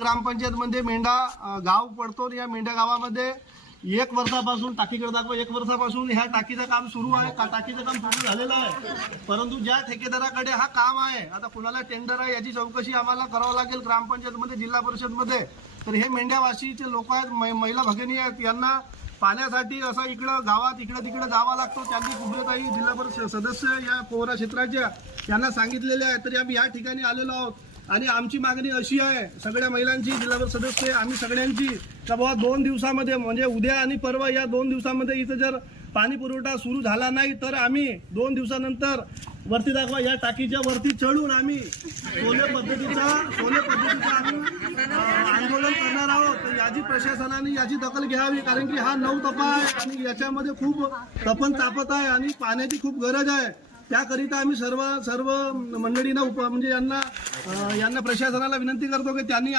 ग्रामपंचायतमध्ये मेंढा गाव पडतो. या मेंढा गावामध्ये 1 वर्षापासून टाकीकडे दाखवा 1 वर्षापासून ह्या टाकीचं काम सुरू आहे. टाकीचं काम सुरू झालेलं आहे, परंतु ज्या ठेकेदाराकडे हा काम आहे, आता कुणाला टेंडर आहे याची चौकशी आम्हाला करावं लागेल ग्रामपंचायतमध्ये, जिल्हा परिषदमध्ये. तर हे मेंढ्यावासीचे लोक आहेत, महिला भगिनी आहेत, यांना पाण्यासाठी असं इकडं गावात इकडे तिकडे जावं लागतो. त्यांनी कुठेतरी जिल्हा परिषद सदस्य या पोहरा क्षेत्राच्या यांना सांगितलेले आहे. तरी आम्ही या ठिकाणी आलेलो आहोत आणि आमची मागणी अशी आहे सगळ्या महिलांची, जिल्हा परिषद सदस्य आम्ही सगळ्यांची, का बाबा 2 दिवसामध्ये म्हणजे उद्या आणि परवा या 2 दिवसामध्ये इथं जर पाणी पुरवठा सुरू झाला नाही तर आम्ही 2 दिवसानंतर वरती दाखवा या टाकीच्या वरती चढून आम्ही सोने पद्धतीचा आम्ही आंदोलन करणार आहोत. तर याची प्रशासनाने याची दखल घ्यावी, कारण की हा नवतपा आहे आणि याच्यामध्ये खूप तपन तापत आहे आणि पाण्याची खूप गरज आहे. त्याकरिता आम्ही सर्व मंडळींना म्हणजे यांना प्रशासनाला विनंती करतो की त्यांनी